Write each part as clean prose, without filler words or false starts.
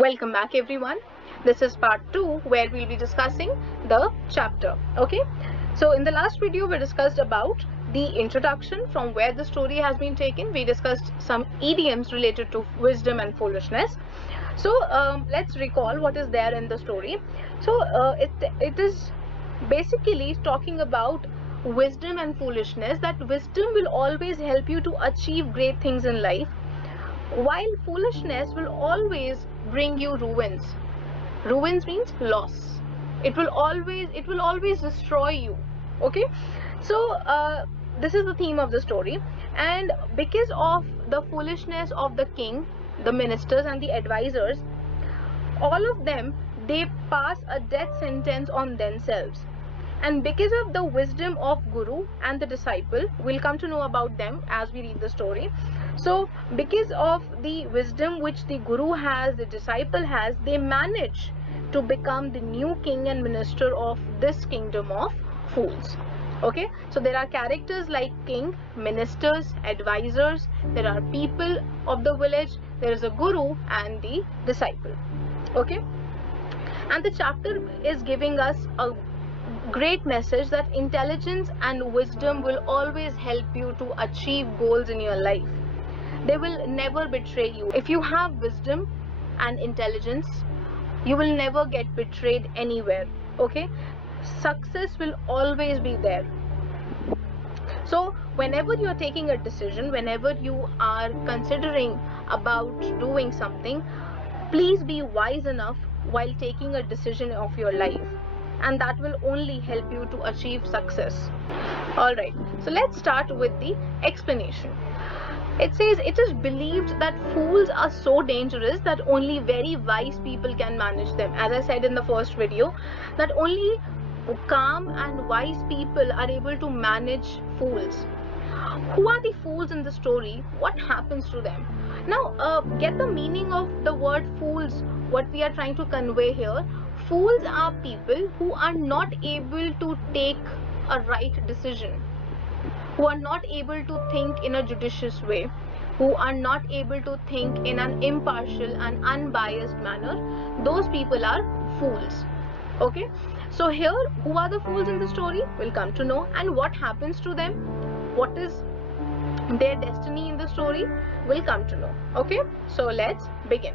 Welcome back everyone. This is part 2 where we'll be discussing the chapter. Okay, so in the last video we discussed about the introduction, from where the story has been taken. We discussed some idioms related to wisdom and foolishness. So let's recall what is there in the story. So it is basically talking about wisdom and foolishness, that wisdom will always help you to achieve great things in life, while foolishness will always bring you ruins. Ruins means loss. It will always destroy you. Okay, so this is the theme of the story. And because of the foolishness of the king, the ministers and the advisors, all of them, they pass a death sentence on themselves. And because of the wisdom of guru and the disciple, we'll come to know about them as we read the story. So because of the wisdom which the guru has, the disciple has, they manage to become the new king and minister of this kingdom of fools. Okay, so there are characters like king, ministers, advisors, there are people of the village, there is a guru and the disciple. Okay, and the chapter is giving us a great message that intelligence and wisdom will always help you to achieve goals in your life. They will never betray you. If you have wisdom and intelligence, you will never get betrayed anywhere. Okay, success will always be there. So whenever you are taking a decision, whenever you are considering about doing something, please be wise enough while taking a decision of your life, and that will only help you to achieve success. Alright, so let's start with the explanation. It says, it is believed that fools are so dangerous that only very wise people can manage them. As I said in the first video, that only calm and wise people are able to manage fools. Who are the fools in the story? What happens to them? Now get the meaning of the word fools, what we are trying to convey here. Fools are people who are not able to take a right decision, who are not able to think in a judicious way, who are not able to think in an impartial and unbiased manner. Those people are fools. Okay, so here, who are the fools in the story? We'll come to know. And what happens to them? What is their destiny in the story? We'll come to know. Okay, so let's begin.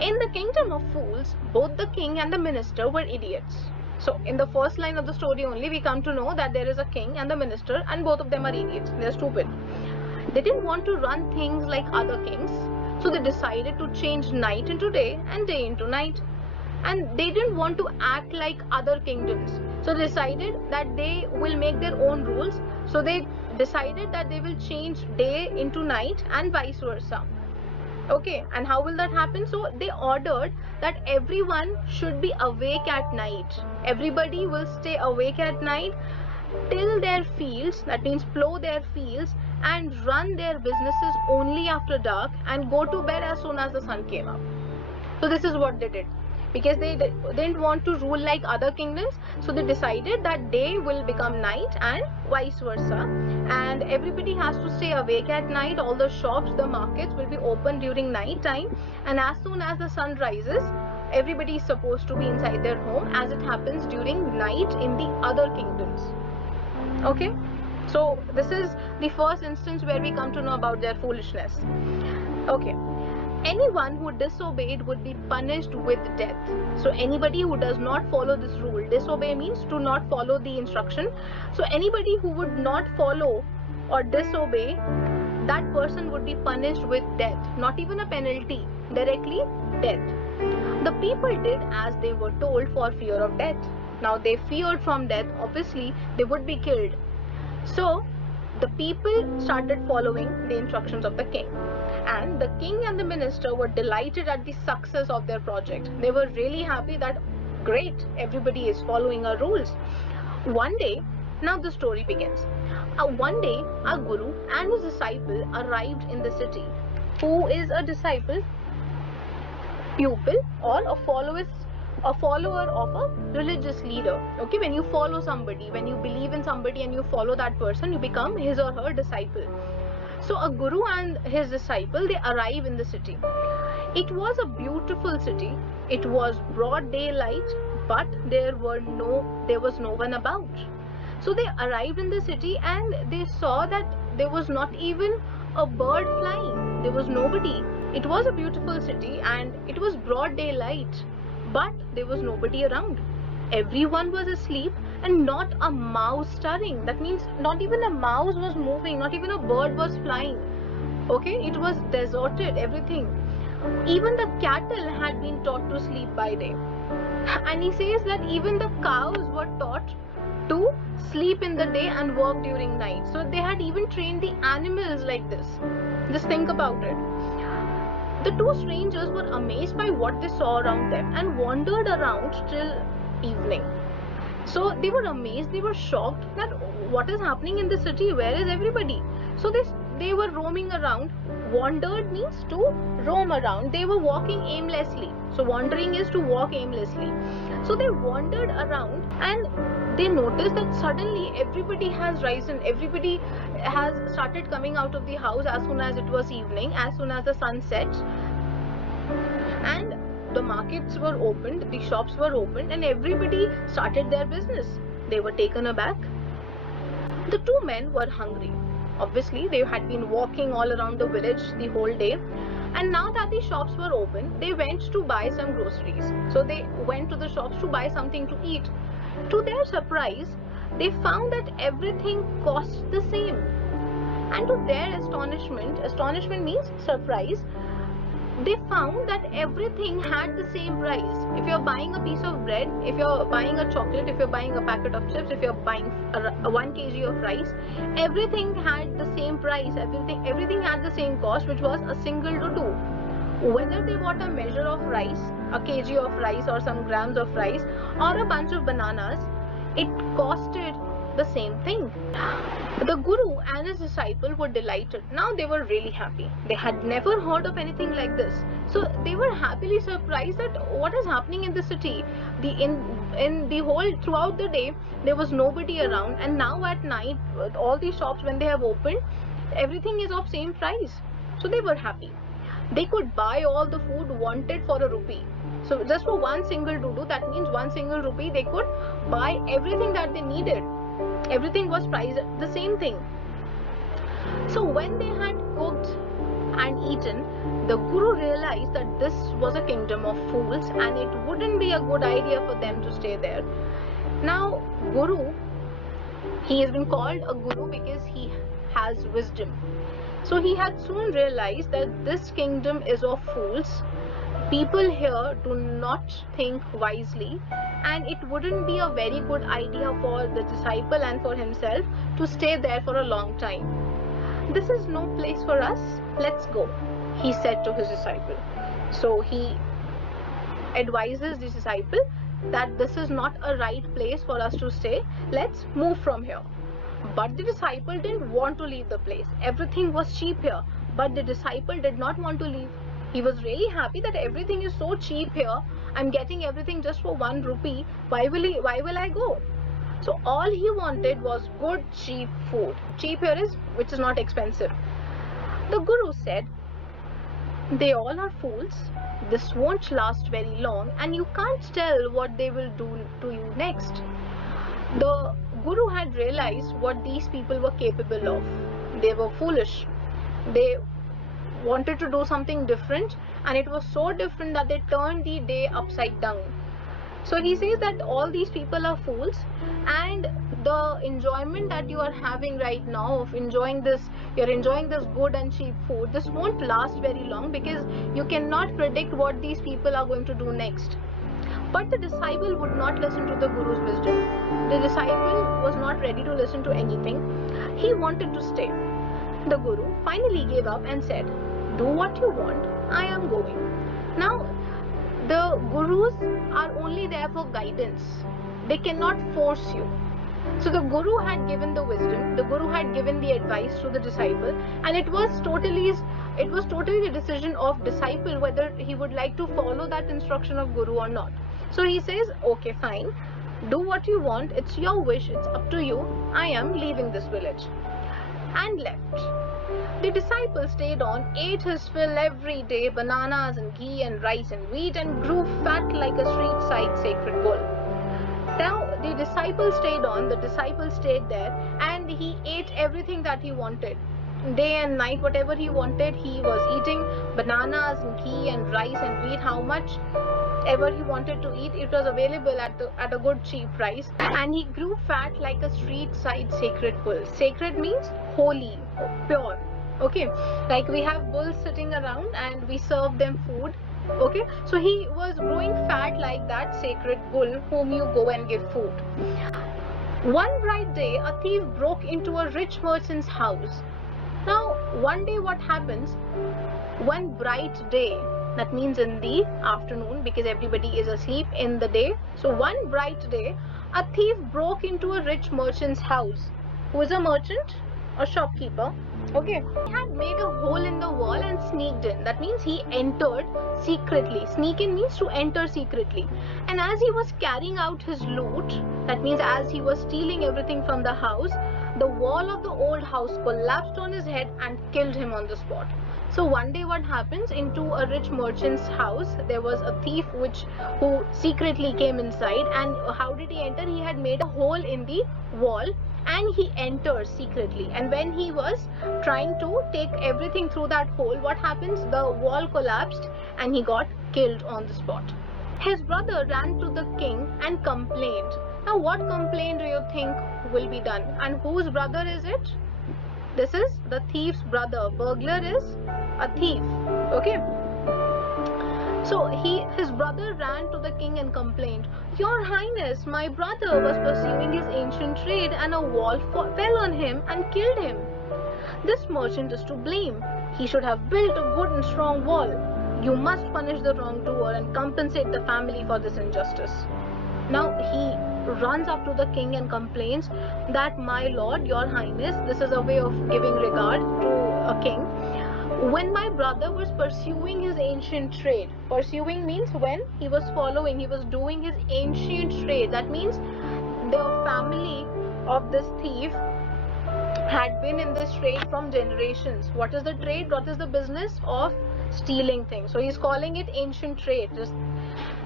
In the kingdom of fools, both the king and the minister were idiots. So in the first line of the story only, we come to know that there is a king and the minister, and both of them are idiots. They're stupid. They didn't want to run things like other kings, so they decided to change night into day and day into night. And they didn't want to act like other kingdoms, so they decided that they will make their own rules. So they decided that they will change day into night and vice versa. Okay, and how will that happen? So they ordered that everyone should be awake at night. Everybody will stay awake at night, till their fields, that means plow their fields and run their businesses only after dark, and go to bed as soon as the sun came up. So this is what they did, because they didn't want to rule like other kingdoms. So they decided that day will become night and vice versa, and everybody has to stay awake at night. All the shops, the markets will be open during night time, and as soon as the sun rises, everybody is supposed to be inside their home, as it happens during night in the other kingdoms. Okay, so this is the first instance where we come to know about their foolishness. Okay, anyone who disobeyed would be punished with death. So anybody who does not follow this rule, disobey means to not follow the instruction. So anybody who would not follow or disobey, that person would be punished with death. Not even a penalty, directly death. The people did as they were told for fear of death. Now they feared from death, obviously they would be killed. So the people started following the instructions of the king, and the king and the minister were delighted at the success of their project. They were really happy that, great, everybody is following our rules. One day, now the story begins. One day, a guru and his disciple arrived in the city. Who is a disciple? Pupil or a follower of a religious leader. Okay, when you follow somebody, when you believe in somebody and you follow that person, you become his or her disciple. So a guru and his disciple, they arrive in the city. It was a beautiful city. It was broad daylight, but there was no one about. So they arrived in the city and they saw that there was not even a bird flying. There was nobody. It was a beautiful city and it was broad daylight, but there was nobody around. Everyone was asleep and not a mouse stirring. That means not even a mouse was moving, not even a bird was flying. Okay, it was deserted, everything. Even the cattle had been taught to sleep by day. And he says that even the cows were taught to sleep in the day and work during night. So they had even trained the animals like this. Just think about it. The two strangers were amazed by what they saw around them and wandered around till evening. So they were amazed, they were shocked that what is happening in the city, where is everybody? So they were roaming around. Wandered means to roam around. They were walking aimlessly. So wandering is to walk aimlessly. So they wandered around and they noticed that suddenly everybody has risen. Everybody has started coming out of the house as soon as it was evening, as soon as the sun set. And the markets were opened, the shops were opened, and everybody started their business. They were taken aback. The two men were hungry. Obviously, they had been walking all around the village the whole day. And now that the shops were open, they went to buy some groceries. So they went to the shops to buy something to eat. To their surprise, they found that everything cost the same. And to their astonishment means surprise, they found that everything had the same price. If you're buying a piece of bread, if you're buying a chocolate, if you're buying a packet of chips, if you're buying 1 kg of rice, everything had the same price. Everything had the same cost, which was a single rudu. Whether they bought a measure of rice, a kg of rice or some grams of rice, or a bunch of bananas, it costed the same thing. The Guru and his disciple were delighted. Now they were really happy. They had never heard of anything like this. So they were happily surprised that what is happening in the city. In the whole throughout the day there was nobody around, and now at night all the shops, when they have opened, everything is of same price. So they were happy. They could buy all the food wanted for a rupee. So just for one single rudu, that means 1 single rupee, they could buy everything that they needed. Everything was priced the same thing. So when they had cooked and eaten, the Guru realized that this was a kingdom of fools and it wouldn't be a good idea for them to stay there. Now Guru, he has been called a Guru because he has wisdom. So he had soon realized that this kingdom is of fools. People here do not think wisely, and it wouldn't be a very good idea for the disciple and for himself to stay there for a long time. This is no place for us. Let's go, he said to his disciple. So he advises the disciple that this is not a right place for us to stay. Let's move from here. But the disciple didn't want to leave the place. Everything was cheap here, but the disciple did not want to leave. He was really happy that everything is so cheap here. I'm getting everything just for 1 rupee. Why will I go? So all he wanted was good cheap food. Cheap here is which is not expensive. The Guru said, they all are fools. This won't last very long and you can't tell what they will do to you next. The Guru had realized what these people were capable of. They were foolish. They wanted to do something different, and it was so different that they turned the day upside down. So he says that all these people are fools, and the enjoyment that you are having right now of enjoying this, you're enjoying this good and cheap food, this won't last very long because you cannot predict what these people are going to do next. But the disciple would not listen to the Guru's wisdom. The disciple was not ready to listen to anything. He wanted to stay. The Guru finally gave up and said, do what you want, I am going. Now, the Gurus are only there for guidance. They cannot force you. So the Guru had given the wisdom, the Guru had given the advice to the disciple, and it was totally the decision of disciple whether he would like to follow that instruction of Guru or not. So he says, okay, fine, do what you want, it's your wish, it's up to you, I am leaving this village. And left. The disciple stayed on, ate his fill every day, bananas and ghee and rice and wheat, and grew fat like a street-side sacred bull. Now, the disciple stayed on, the disciple stayed there, and he ate everything that he wanted. Day and night, whatever he wanted, he was eating bananas and ghee and rice and wheat. How much ever he wanted to eat, it was available at a good cheap price, and he grew fat like a street-side sacred bull. Sacred means holy, pure. Okay, like we have bulls sitting around and we serve them food. Okay, so he was growing fat like that sacred bull whom you go and give food. One bright day, a thief broke into a rich merchant's house. Now, one day what happens? One bright day, that means in the afternoon, because everybody is asleep in the day. So one bright day, a thief broke into a rich merchant's house. Who is a merchant? A shopkeeper. Okay, he had made a hole in the wall and sneaked in. That means he entered secretly. Sneak in means to enter secretly. And as he was carrying out his loot, that means as he was stealing everything from the house, the wall of the old house collapsed on his head and killed him on the spot. So one day what happens, into a rich merchant's house, there was a thief who secretly came inside. And how did he enter? He had made a hole in the wall and he entered secretly. And when he was trying to take everything through that hole, what happens? The wall collapsed and he got killed on the spot. His brother ran to the king and complained. Now what complaint do you think will be done? And whose brother is it? This is the thief's brother. Burglar is a thief. Okay. So his brother ran to the king and complained, "Your Highness, my brother was pursuing his ancient trade and a wall fell on him and killed him. This merchant is to blame. He should have built a good and strong wall. You must punish the wrongdoer and compensate the family for this injustice." Now he runs up to the king and complains that, "My lord, your highness," this is a way of giving regard to a king, "when my brother was pursuing his ancient trade," pursuing means when he was following, he was doing his ancient trade. That means the family of this thief had been in this trade from generations. What is the trade? What is the business of stealing things? So he's calling it ancient trade. Just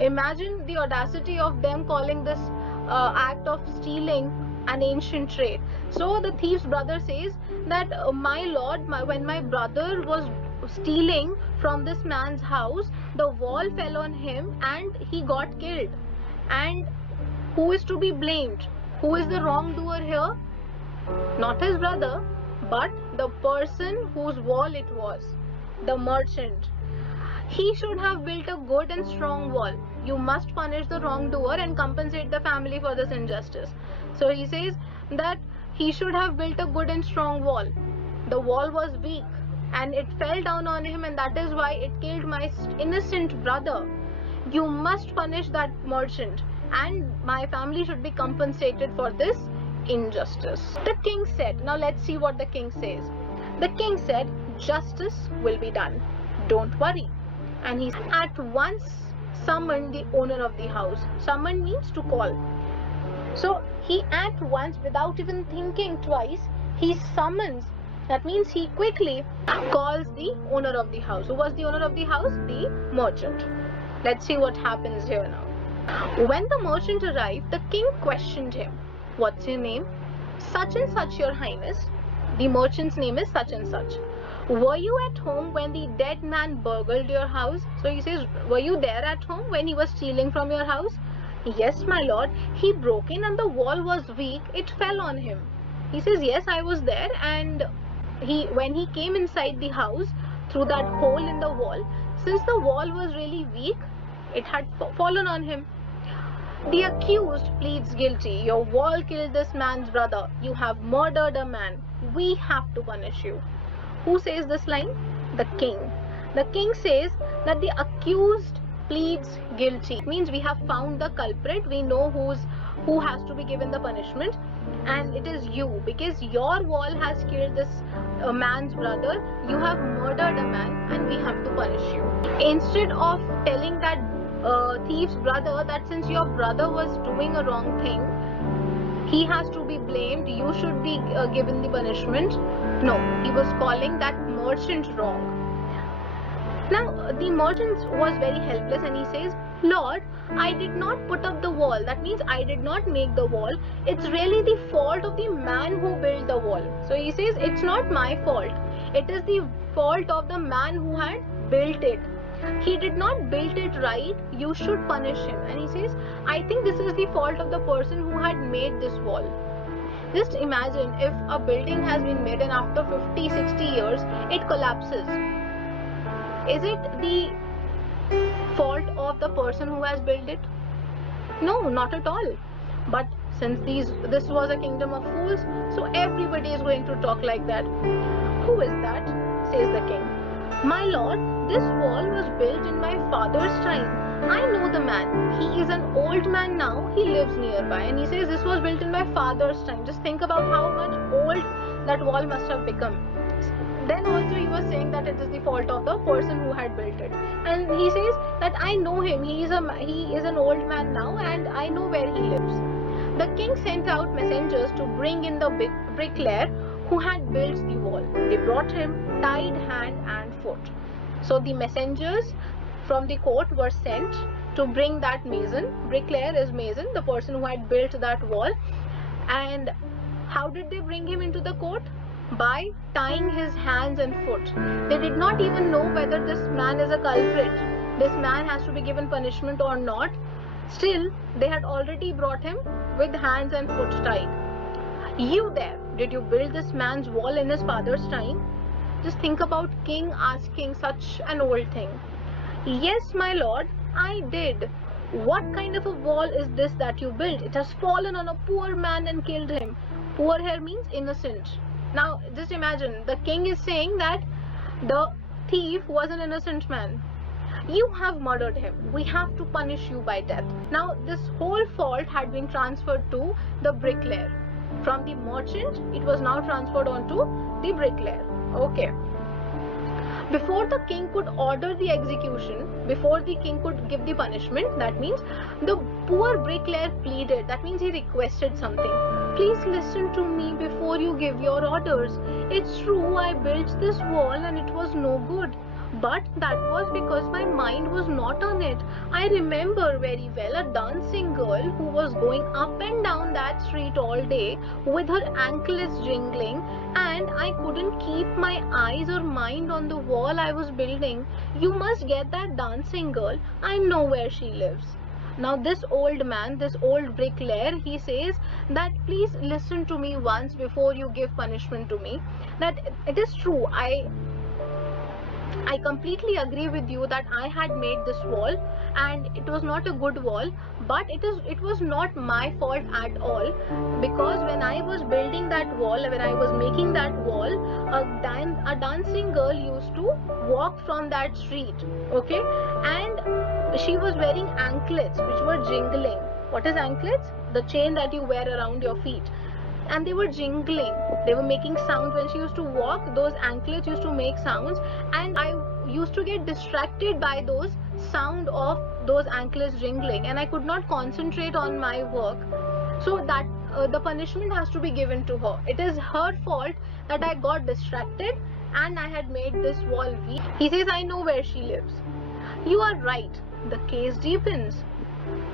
imagine the audacity of them calling this act of stealing an ancient trade. So the thief's brother says that, "My lord, when my brother was stealing from this man's house, the wall fell on him and he got killed. And who is to be blamed? Who is the wrongdoer here? Not his brother, but the person whose wall it was, the merchant. He should have built a good and strong wall. You must punish the wrongdoer and compensate the family for this injustice." So he says that he should have built a good and strong wall. The wall was weak and it fell down on him, and that is why it killed my innocent brother. You must punish that merchant and my family should be compensated for this injustice. The king said, now let's see what the king says. The king said, "Justice will be done. Don't worry." And he at once summoned the owner of the house. Summon means to call. So he at once, without even thinking twice, he summons. That means he quickly calls the owner of the house. Who was the owner of the house? The merchant. Let's see what happens here now. When the merchant arrived, the king questioned him. "What's your name?" "Such and such, your highness." The merchant's name is such and such. "Were you at home when the dead man burgled your house?" So he says, "Were you there at home when he was stealing from your house?" "Yes, my lord. He broke in and the wall was weak. It fell on him." He says, "Yes, I was there, and when he came inside the house through that hole in the wall, since the wall was really weak, it had fallen on him." The accused pleads guilty. "Your wall killed this man's brother. You have murdered a man. We have to punish you." Who says this line? The king. The king says that the accused pleads guilty. It means we have found the culprit. We know who has to be given the punishment, and it is you, because your wall has killed this man's brother. You have murdered a man and we have to punish you. Instead of telling that thief's brother that since your brother was doing a wrong thing, he has to be blamed, you should be given the punishment. No, he was calling that merchant wrong. Now the merchant was very helpless and he says, Lord, I did not put up the wall. That means I did not make the wall. It's really the fault of the man who built the wall. So he says, it's not my fault. It is the fault of the man who had built it. He did not build it right. You should punish him. And he says, I think this is the fault of the person who had made this wall. Just imagine if a building has been made and after 50, 60 years, it collapses. Is it the fault of the person who has built it? No, not at all. But since this was a kingdom of fools, so everybody is going to talk like that. Who is that? Says the king. My lord, this wall was built in my father's time. I know the man. He is an old man now. He lives nearby. And he says this was built in my father's time. Just think about how much old that wall must have become. Then also he was saying that it is the fault of the person who had built it. And he says that I know him. He is an old man now and I know where he lives. The king sent out messengers to bring in the bricklayer who had built the wall. They brought him tied hand and foot. So the messengers from the court were sent to bring that mason. Bricklayer is mason, the person who had built that wall. And how did they bring him into the court? By tying his hands and foot. They did not even know whether this man is a culprit. This man has to be given punishment or not. Still, they had already brought him with hands and foot tied. You there, did you build this man's wall in his father's time? Just think about king asking such an old thing. Yes, my lord, I did. What kind of a wall is this that you built? It has fallen on a poor man and killed him. Poor here means innocent. Now just imagine, the king is saying that the thief was an innocent man. You have murdered him. We have to punish you by death. Now this whole fault had been transferred to the bricklayer. From the merchant, it was now transferred on to the bricklayer. Okay. Before the king could order the execution, before the king could give the punishment, that means the poor bricklayer pleaded. That means he requested something. Please listen to me before you give your orders. It's true, I built this wall and it was no good. But that was because my mind was not on it. I remember very well a dancing girl who was going up and down that street all day with her anklets jingling, and I couldn't keep my eyes or mind on the wall I was building. You must get that dancing girl. I know where she lives. Now this old man, this old bricklayer, he says that please listen to me once before you give punishment to me. That it is true, I completely agree with you that I had made this wall and it was not a good wall, but it was not my fault at all, because when I was building that wall, when I was making that wall, a dancing girl used to walk from that street, okay, and she was wearing anklets which were jingling. What is anklets? The chain that you wear around your feet. And they were jingling, they were making sounds. When she used to walk, those anklets used to make sounds, and I used to get distracted by those sound of those anklets jingling, and I could not concentrate on my work. So that the punishment has to be given to her. It is her fault that I got distracted and I had made this wall weak. He says, I know where she lives. You are right. The case deepens.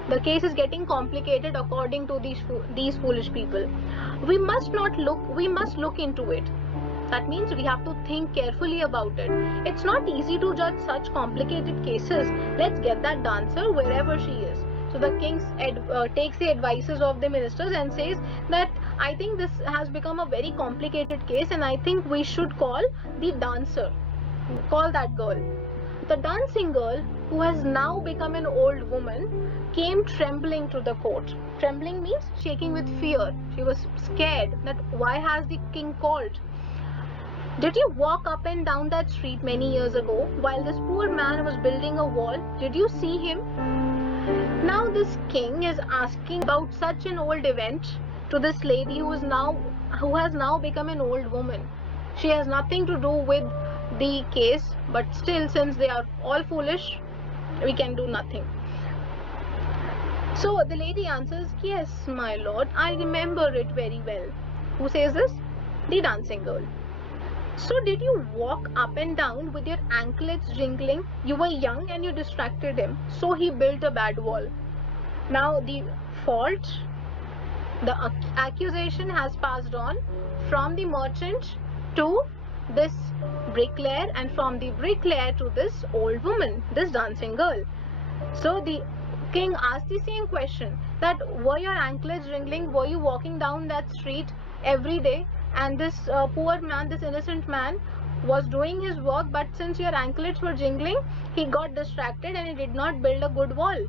The case is getting complicated according to these foolish people. We must look into it. That means we have to think carefully about it. It's not easy to judge such complicated cases. Let's get that dancer wherever she is. So the king takes the advices of the ministers and says that I think this has become a very complicated case and I think we should call the dancer. Call that girl. The dancing girl, who has now become an old woman, came trembling to the court. Trembling means shaking with fear. She was scared that why has the king called? Did you walk up and down that street many years ago while this poor man was building a wall? Did you see him? Now this king is asking about such an old event to this lady who has now become an old woman. She has nothing to do with the case, but still, since they are all foolish, we can do nothing. So the lady answers, yes, my lord, I remember it very well. Who says this? The dancing girl. So did you walk up and down with your anklets jingling? You were young and you distracted him, so he built a bad wall. Now the fault, the accusation has passed on from the merchant to this bricklayer, and from the bricklayer to this old woman, this dancing girl. So the king asked the same question, that were your anklets jingling? Were you walking down that street every day? And this poor man, this innocent man, was doing his work, but since your anklets were jingling, he got distracted and he did not build a good wall.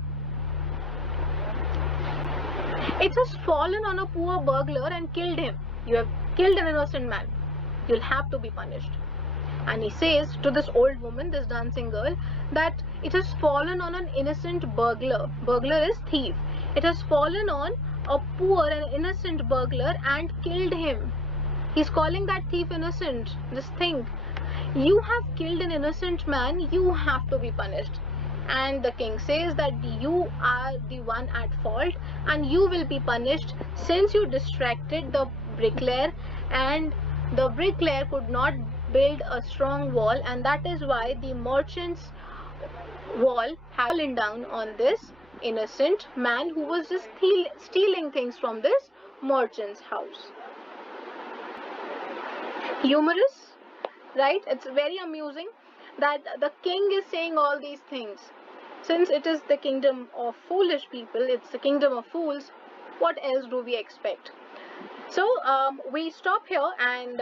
It has fallen on a poor burglar and killed him. You have killed an innocent man. You'll have to be punished. And he says to this old woman, this dancing girl, that it has fallen on an innocent burglar. Burglar is thief. It has fallen on a poor and innocent burglar and killed him. He's calling that thief innocent. Just think, you have killed an innocent man, you have to be punished. And the king says that you are the one at fault and you will be punished, since you distracted the bricklayer, and the bricklayer could not build a strong wall, and that is why the merchant's wall has fallen down on this innocent man who was just stealing things from this merchant's house. Humorous, right? It's very amusing that the king is saying all these things. Since it is the kingdom of foolish people, it's the kingdom of fools, what else do we expect? So we stop here and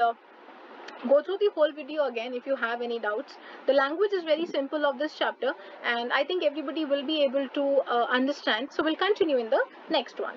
go through the whole video again if you have any doubts. The language is very simple of this chapter, and I think everybody will be able to understand. So we'll continue in the next one.